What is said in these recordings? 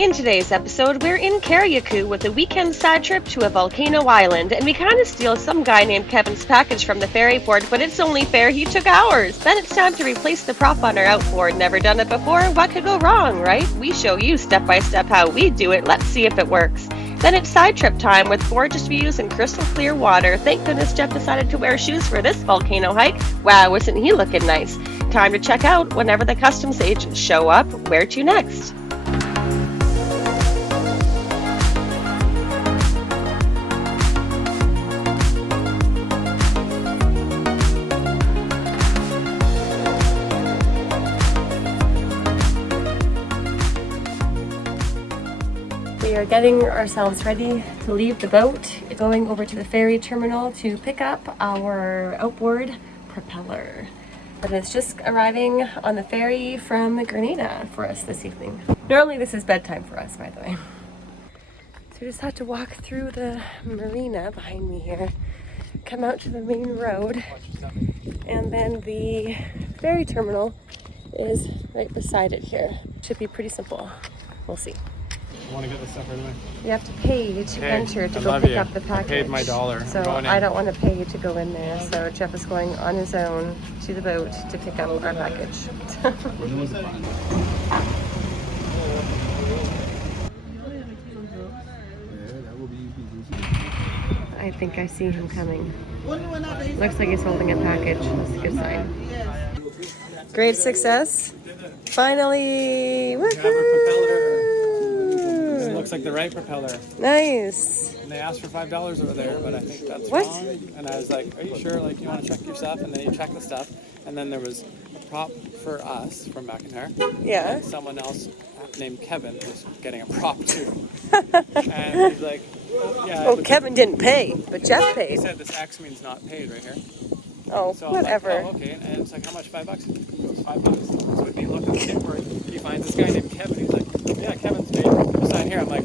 In today's episode, we're in Karyaku with a weekend side trip to a volcano island, and we kind of steal some guy named Kevin's package from the ferry port, but it's only fair he took ours. Then it's time to replace the prop on our outboard. Never done it before, what could go wrong, right? We show you step by step how we do it, let's see if it works. Then it's side trip time with gorgeous views and crystal clear water. Thank goodness Jeff decided to wear shoes for this volcano hike. Wow, isn't he looking nice? Time to check out whenever the customs agents show up. Where to next? We are getting ourselves ready to leave the boat, going over to the ferry terminal to pick up our outboard propeller. But it's just arriving on the ferry from Grenada for us this evening. Normally this is bedtime for us, by the way. So we just had to walk through the marina behind me here, come out to the main road, and then the ferry terminal is right beside it here. Should be pretty simple. We'll see. I want to get this stuff right away. You have to pay to enter to go pick up the package. I paid my $1. So I don't want to pay you to go in there. So Jeff is going on his own to the boat to pick up our package. I think I see him coming. Looks like he's holding a package. That's a good sign. Great success. Finally! Woohoo! Looks like the right propeller. Nice. And they asked for $5 over there, but I think that's What? wrong. And I was like, are you sure? Like, you want to check your stuff? And then you check the stuff. And then there was a prop for us from back in there. Yeah. And someone else named Kevin was getting a prop too. And he's like, oh, yeah. Oh, Kevin didn't pay, but Jeff He paid. said this X means not paid right here. Oh, So whatever. I'm like, oh, okay. And it's like, how much? $5? He goes, $5. So he looked at the paperwork. He finds this guy named Kevin. He's like, yeah, Kevin's paid. You sign here. I'm like,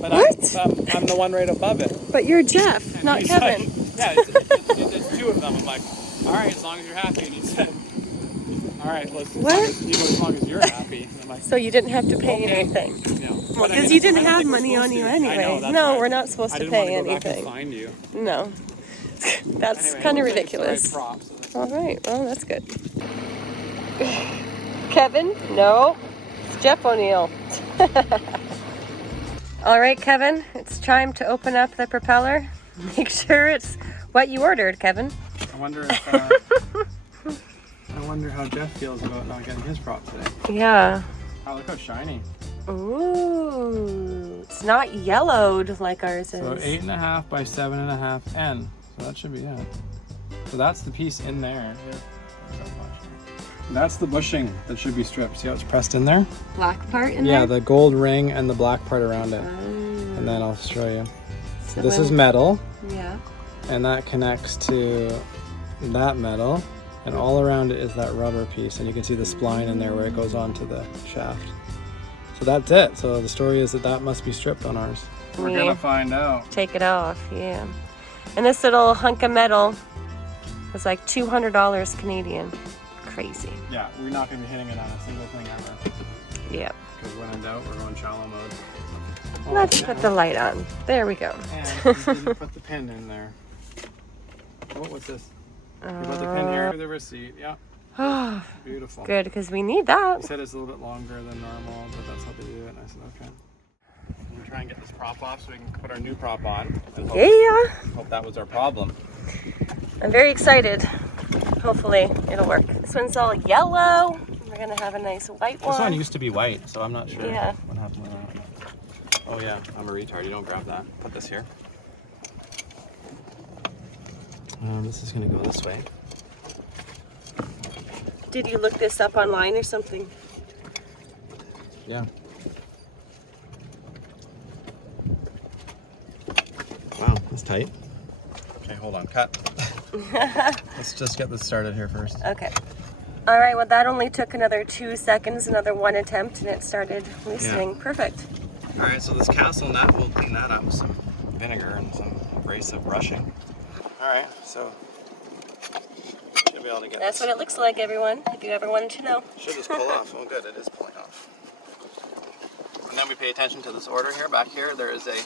but What? I'm the one right above it. But you're Jeff, And not he's Kevin. like, yeah, it's two of them. I'm like, all right, as long as you're happy. And he said, all right, well, as long as you're happy. And I'm like, So you didn't have to pay okay. anything. No. Well, But I because mean, you didn't I don't have think we're money on supposed you to. anyway. I know, that's No, why we're not supposed I to didn't pay want to go back and anything. find you. No. That's Anyway, kind of it looks like ridiculous. it's the right prop, so that's- All right, well, that's good. Kevin? No. It's Jeff O'Neill. All right, Kevin, it's time to open up the propeller. Make sure it's what you ordered, Kevin. I wonder how Jeff feels about not getting his prop today. Yeah. Oh, look how shiny. Ooh, it's not yellowed like ours is. So 8.5 by 7.5 N. So that should be it. So that's the piece in there. That's the bushing that should be stripped. See how it's pressed in there? Black part in there? Yeah, the gold ring and the black part around it. And then I'll show you. So this is metal. Yeah. And that connects to that metal. And all around it is that rubber piece. And you can see the spline in there where it goes onto the shaft. So that's it. So the story is that must be stripped on ours. We're gonna find out. Take it off, yeah. And this little hunk of metal was like $200 Canadian. Crazy. Yeah, we're not gonna be hitting it on a single thing ever. Yep. Because when in doubt, we're going shallow mode. Let's put the light on. There we go. And we didn't put the pin in there. Oh, what's this? You put the pin here. The receipt. Yeah. Oh, Beautiful. good, because we need that. He said it's a little bit longer than normal, but that's how they do it. And I said, okay. We'll try and get this prop off so we can put our new prop on. And hope that was our problem. I'm very excited. Hopefully it'll work. This one's all yellow. We're gonna have a nice white one. This one used to be white, so I'm not sure Yeah. what happened with that. Oh yeah, I'm a retard. You don't grab that. Put this here. This is gonna go this way. Did you look this up online or something? Yeah. Wow, that's tight. Okay, hold on, cut. Let's just get this started here first. Okay. All right, well that only took another 2 seconds, another one attempt, and it started loosening. Yeah. Perfect. All right, so this castle nut, we'll clean that up with some vinegar and some abrasive brushing. All right, so should be able to get That's this. what it looks like, everyone, if you ever wanted to know. Should just pull off. Oh good, it is pulling off. And then we pay attention to this order here. Back here, there is a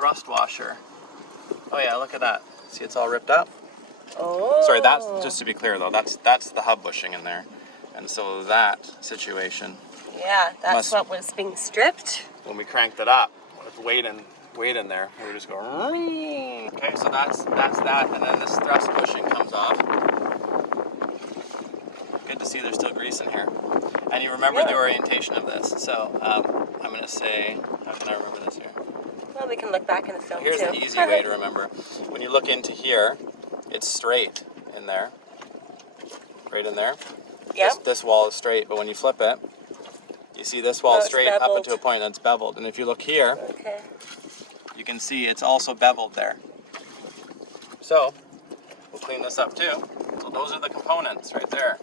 rust washer. Oh yeah, look at that. See, it's all ripped up. Oh. Sorry, that's, just to be clear though, that's the hub bushing in there. And so that situation. Yeah, that's what was being stripped. When we cranked it up, with weight in there, we just go. Okay, so that's that, and then this thrust bushing comes off. Good to see there's still grease in here. And you remember the orientation of this. So I'm going to say, how can I remember this here? Well, we can look back in the film Here's too. the easy way to remember. When you look into here, it's straight in there. Right in there. Yep. This wall is straight, but when you flip it, you see this wall straight up into a point that's beveled. And if you look here, you can see it's also beveled there. So we'll clean this up too. So those are the components right there.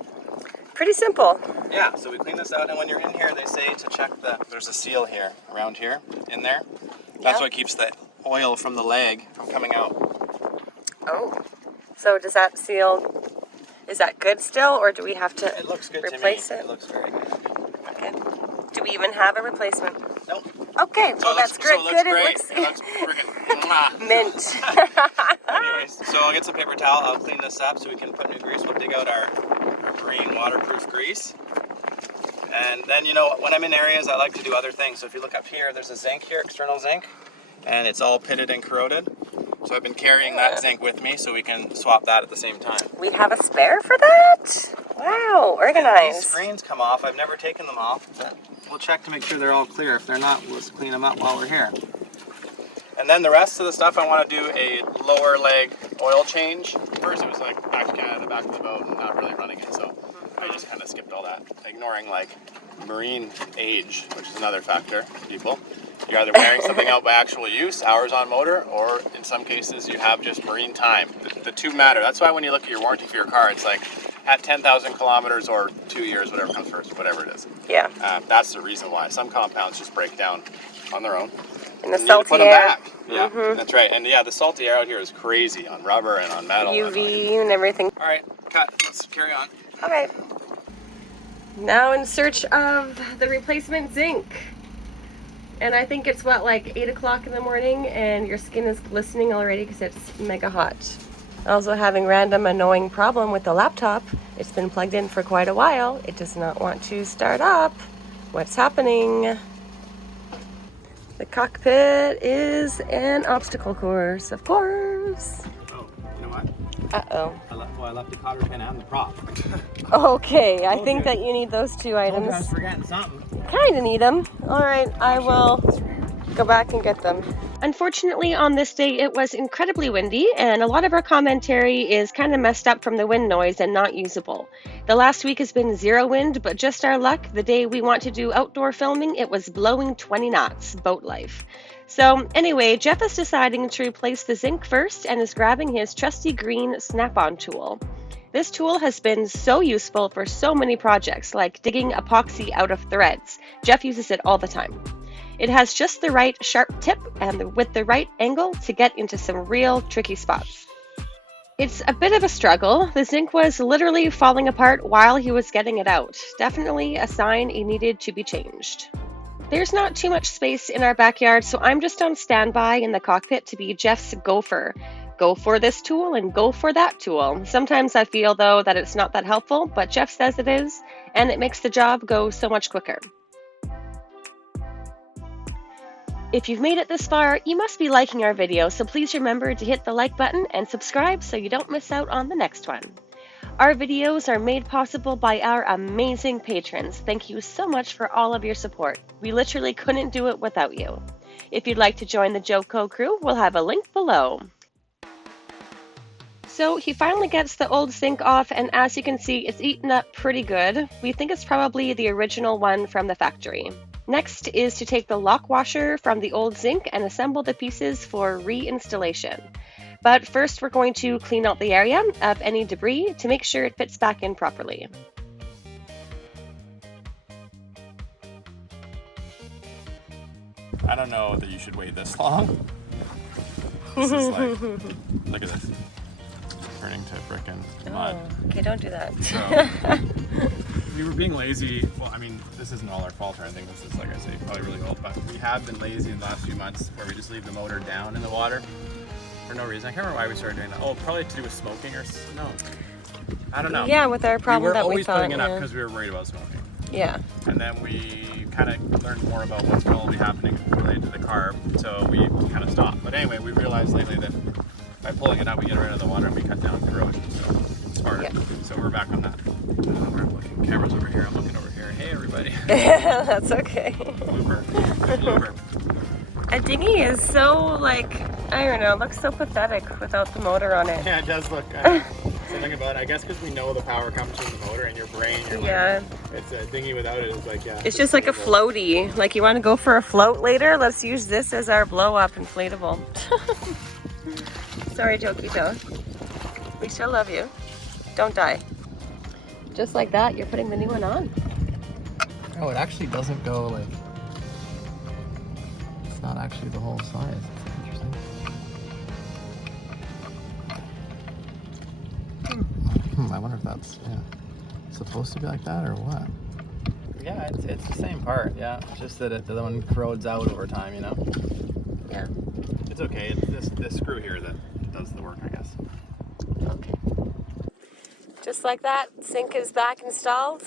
Pretty simple. Yeah, so we clean this out, and when you're in here, they say to check there's a seal here, around here, in there. That's what keeps the oil from the leg from coming out. Oh, so does that seal, is that good still, or do we have to It looks good replace to me. it? It looks very good. Okay. Do we even have a replacement? Nope. Okay, well that's great. So it looks good. great. It looks friggin' mint. Anyways, so I'll get some paper towel. I'll clean this up so we can put new grease. We'll dig out our marine waterproof grease. And then, you know, when I'm in areas, I like to do other things. So if you look up here, there's a zinc here, external zinc, and it's all pitted and corroded. So I've been carrying that zinc with me so we can swap that at the same time. We have a spare for that? Wow, organized. And these screens come off. I've never taken them off, but we'll check to make sure they're all clear. If they're not, we'll just clean them up while we're here. And then the rest of the stuff, I want to do a lower leg oil change. First it was like back to Canada, back to the boat, and not really running it, so I just kind of skipped all that, ignoring like marine age, which is another factor for people. You're either wearing something out by actual use, hours on motor, or in some cases you have just marine time. The two matter. That's why when you look at your warranty for your car, it's like at 10,000 kilometers or 2 years, whatever comes first, whatever it is. Yeah. That's the reason why. Some compounds just break down on their own. And the salty put them air. back. Yeah, that's right. And yeah, the salty air out here is crazy on rubber and on metal. UV and everything. All right, cut. Let's carry on. All right. Now in search of the replacement zinc. And I think it's what, like 8 o'clock in the morning, and your skin is glistening already because it's mega hot. Also having random annoying problem with the laptop. It's been plugged in for quite a while. It does not want to start up. What's happening? The cockpit is an obstacle course, of course. Oh, you know what? Uh-oh. I left the cotter pin and the prop. Okay, I think that you need those two items. I was forgetting something. Kind of need them. All right, I will go back and get them. Unfortunately, on this day, it was incredibly windy, and a lot of our commentary is kind of messed up from the wind noise and not usable. The last week has been zero wind, but just our luck, the day we want to do outdoor filming, it was blowing 20 knots, boat life. So anyway, Jeff is deciding to replace the zinc first and is grabbing his trusty green snap-on tool. This tool has been so useful for so many projects, like digging epoxy out of threads. Jeff uses it all the time. It has just the right sharp tip and with the right angle to get into some real tricky spots. It's a bit of a struggle. The zinc was literally falling apart while he was getting it out. Definitely a sign it needed to be changed. There's not too much space in our backyard, so I'm just on standby in the cockpit to be Jeff's gopher. Go for this tool and go for that tool. Sometimes I feel, though, that it's not that helpful, but Jeff says it is, and it makes the job go so much quicker. If you've made it this far, you must be liking our video, so please remember to hit the like button and subscribe so you don't miss out on the next one. Our videos are made possible by our amazing patrons. Thank you so much for all of your support. We literally couldn't do it without you. If you'd like to join the Joco crew, we'll have a link below. So he finally gets the old zinc off, and as you can see, it's eaten up pretty good. We think it's probably the original one from the factory. Next is to take the lock washer from the old zinc and assemble the pieces for reinstallation. But first we're going to clean out the area of any debris to make sure it fits back in properly. I don't know that you should wait this long. This is like, look at this. Turning to frickin' mud. Oh, okay, don't do that. So, we were being lazy. Well, I mean, this isn't all our fault or anything. This is, like I say, probably really old, but we have been lazy in the last few months where we just leave the motor down in the water for no reason. I can't remember why we started doing that. Oh, probably to do with smoking or no. I don't know. Yeah, with our problem that we always thought, putting it up because we were worried about smoking. Yeah. And then we kind of learned more about what's probably happening related to the carb, so we kind of stopped. But anyway, we realized lately that by pulling it out, we get rid of the water and we cut down corrosion. So it's smarter. Yeah. So we're back on that. We're looking. Camera's over here. I'm looking over here. Hey, everybody. That's okay. Blooper. Blooper. A dinghy is so, like, I don't know, looks so pathetic without the motor on it. Yeah, it does look something about it. I guess because we know the power comes from the motor and your brain. You're Yeah. like, it's a dinghy without it. It's like, yeah. It's just like a floaty. Like, you want to go for a float later? Let's use this as our blow-up inflatable. Sorry, Jokito. We still love you. Don't die. Just like that, you're putting the new one on. Oh, it actually doesn't go like. It's not actually the whole size. It's interesting. I wonder if that's supposed to be like that or what. Yeah, it's the same part. Yeah, it's just that the one corrodes out over time. You know. Yeah. It's okay. It's this screw here that does the work, I guess. Okay. Just like that, sink is back installed.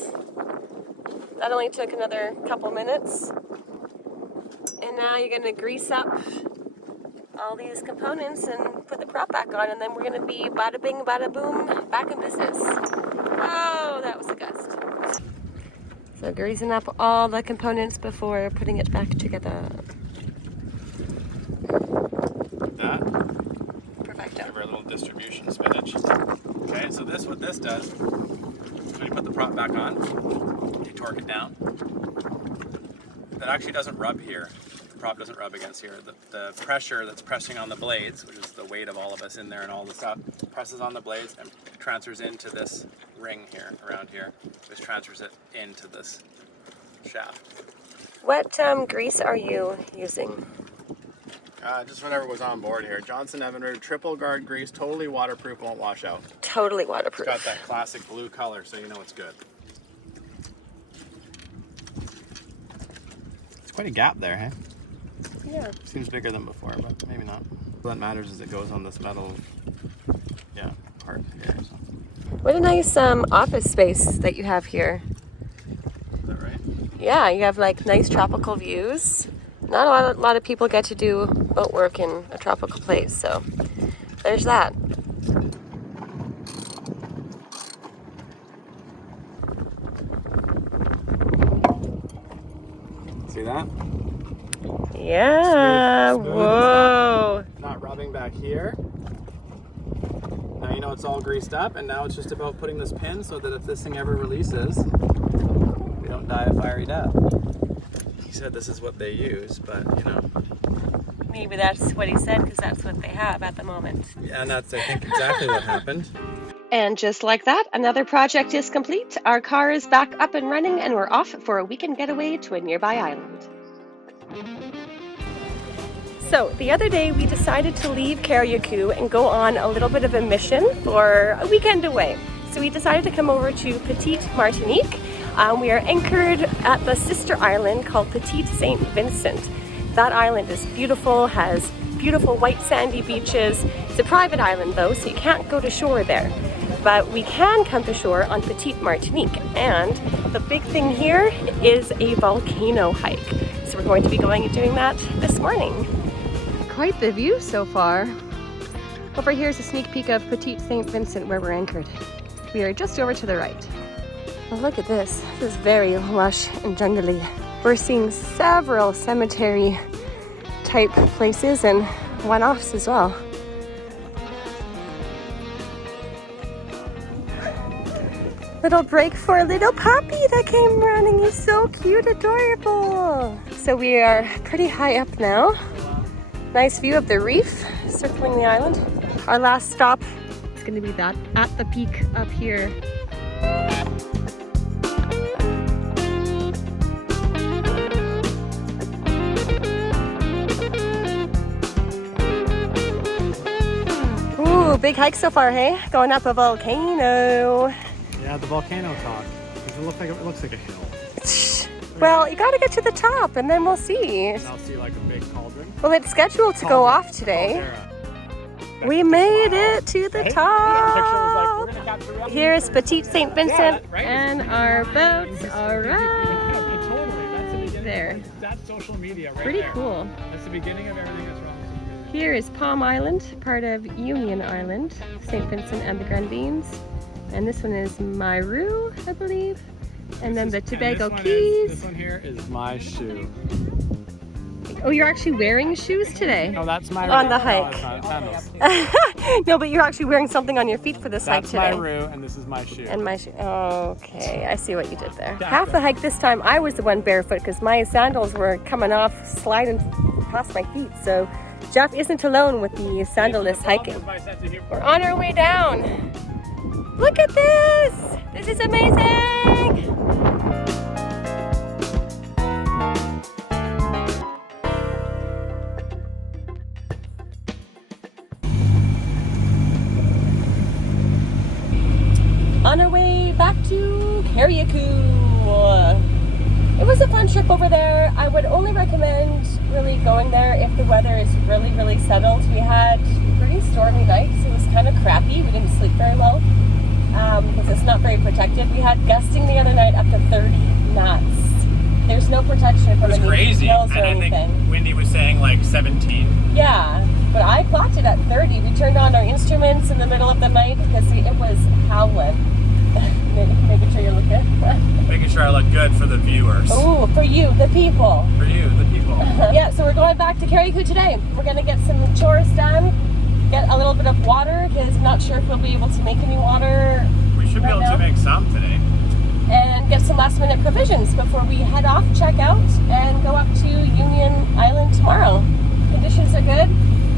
That only took another couple minutes. And now you're going to grease up all these components and put the prop back on, and then we're going to be bada bing, bada boom, back in business. Oh, that was a gust. So greasing up all the components before putting it back together. That. Perfecto. Give her a little distribution spinach. Okay, so what this does, is when you put the prop back on, you torque it down. That actually doesn't rub here. The prop doesn't rub against here. The pressure that's pressing on the blades, which is the weight of all of us in there and all the stuff, presses on the blades and transfers into this ring here, around here, which transfers it into this shaft. What grease are you using? Just whatever was on board here. Johnson Evinrude triple guard grease, totally waterproof, won't wash out. Totally waterproof. It's got that classic blue color, so you know it's good. It's quite a gap there, hey? Yeah. Seems bigger than before, but maybe not. What matters is it goes on this metal, part here. So. What a nice office space that you have here. Is that right? Yeah, you have like nice tropical views. Not a lot of people get to do boat work in a tropical place, so there's that. See that? Yeah. Smooth Whoa. Not rubbing back here. Now you know it's all greased up, and now it's just about putting this pin so that if this thing ever releases, we don't die a fiery death. He said this is what they use, but you know. Maybe that's what he said because that's what they have at the moment. Yeah, and that's I think exactly what happened. And just like that, another project is complete. Our car is back up and running, and we're off for a weekend getaway to a nearby island. So the other day we decided to leave Karyaku and go on a little bit of a mission for a weekend away. So we decided to come over to Petite Martinique. We are anchored at the sister island called Petite Saint Vincent. That island is beautiful, has beautiful white sandy beaches. It's a private island though, so you can't go to shore there. But we can come to shore on Petite Martinique, and the big thing here is a volcano hike. So we're going to be going and doing that this morning. Quite the view so far. Over here is a sneak peek of Petite Saint Vincent where we're anchored. We are just over to the right. Well, look at this. This is very lush and jungly. We're seeing several cemetery type places and one-offs as well. Little break for a little puppy that came running. He's so cute, adorable. So we are pretty high up now. Nice view of the reef circling the island. Our last stop is going to be that at the peak up here. Ooh, big hike so far, hey? Going up a volcano. Yeah, the volcano talk. There's It looks like a hill. Well, you gotta get to the top and then we'll see. And I'll see like a big cauldron. Well, it's scheduled to go off today. We made it to the top. Here's Petite St. Vincent and our boats are right there. That's social media right Pretty there. cool. That's the beginning of everything that's wrong. Here is Palm Island, part of Union Island, St. Vincent and the Grenadines. And this one is Nauru, I believe. And then the Tobago Keys. This one here is my shoe. Oh, you're actually wearing shoes today? No, that's my on the Roo. hike. No, it's not sandals. No, but you're actually wearing something on your feet for this hike That's today. my Roo, and this is my shoe. And my shoe. Okay, I see what you did there. Half the hike this time, I was the one barefoot because my sandals were coming off, sliding past my feet. So Jeff isn't alone with the sandalless hiking. We're on our way down. Look at this! This is amazing! On our way back to Carriacou. It was a fun trip over there. I would only recommend really going there if the weather is really, really settled. We had pretty stormy nights. It was kind of crappy. We didn't sleep very well because it's not very protected. We had gusting the other night up to 30 knots. There's no protection from any hills or anything. I think Wendy was saying like 17. Yeah, but I clocked it at 30. We turned on our instruments in the middle of the night because it was howling. Making sure you look good. Making sure I look good for the viewers. Oh, for you, the people. For you, the people. Yeah, so we're going back to Carriacou today. We're going to get some chores done, get a little bit of water because I'm not sure if we'll be able to make any water. We should be able to make some today. And get some last minute provisions before we head off, check out, and go up to Union Island tomorrow. Conditions are good.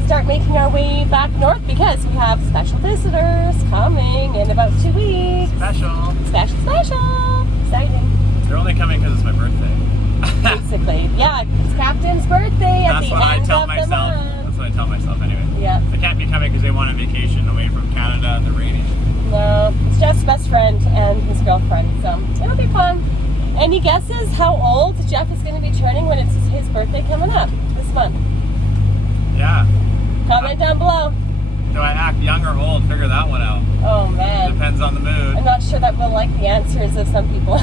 Start making our way back north because we have special visitors coming in about 2 weeks. Special. Special, special. Exciting. They're only coming because it's my birthday. Basically. Yeah, it's Captain's birthday at the end of the month. That's what I tell myself anyway. Yeah. They can't be coming because they want a vacation away from Canada and the rainy. No, it's Jeff's best friend and his girlfriend, so it'll be fun. Any guesses how old Jeff is going to be turning when it's his birthday coming up this month? Yeah. Comment down below. Do I act young or old? Figure that one out. Oh man. Depends on the mood. I'm not sure that we'll like the answers of some people.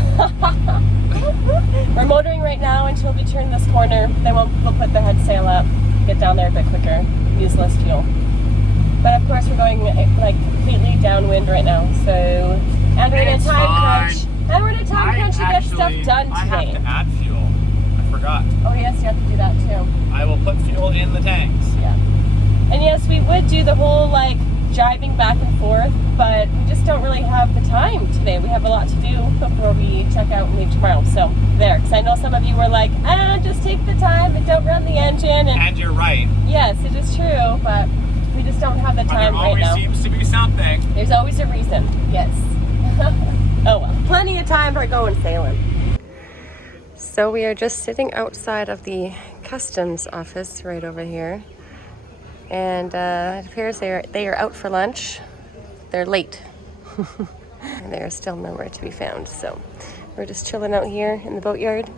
We're motoring right now until we turn this corner. Then we'll put the head sail up, get down there a bit quicker, use less fuel. But of course we're going like completely downwind right now, so and we're in a time crunch. And we're in a time crunch to get stuff done today. I have to add fuel. I forgot. Oh yes, you have to do that too. I will put fuel in the tanks. Yeah. And yes, we would do the whole like driving back and forth, but we just don't really have the time today. We have a lot to do before we check out and leave tomorrow. So there, because I know some of you were like, just take the time and don't run the engine. And you're right. Yes, it is true, but we just don't have the time right now. There always seems to be something. There's always a reason, yes. Oh well, plenty of time for going sailing. So we are just sitting outside of the customs office right over here. And it appears they are out for lunch. They're late. And they are still nowhere to be found. So we're just chilling out here in the boatyard.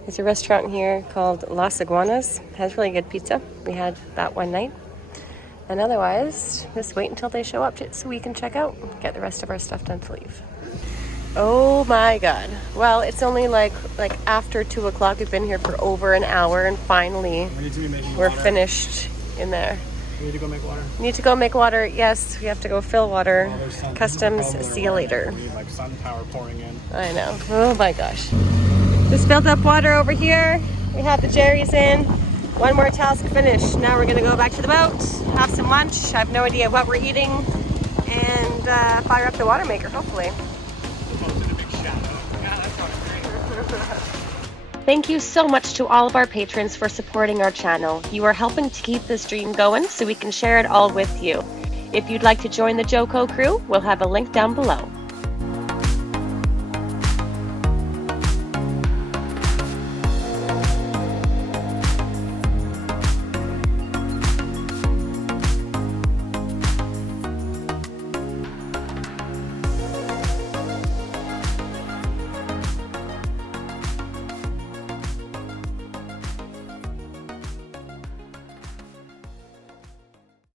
There's a restaurant here called Las Iguanas. It has really good pizza. We had that one night. And otherwise, just wait until they show up so we can check out, get the rest of our stuff done to leave. Oh my God. Well, it's only like after 2 o'clock. We've been here for over an hour and finally we're finished in there. We need to go make water. Need to go make water. Yes, we have to go fill water. Customs, see you later. We need like sun power pouring in. I know. Oh my gosh. Just filled up water over here. We have the jerry's in. One more task finished. Now we're gonna go back to the boat, have some lunch. I have no idea what we're eating, and fire up the water maker, hopefully. Thank you so much to all of our patrons for supporting our channel. You are helping to keep this dream going so we can share it all with you. If you'd like to join the Joco crew, we'll have a link down below.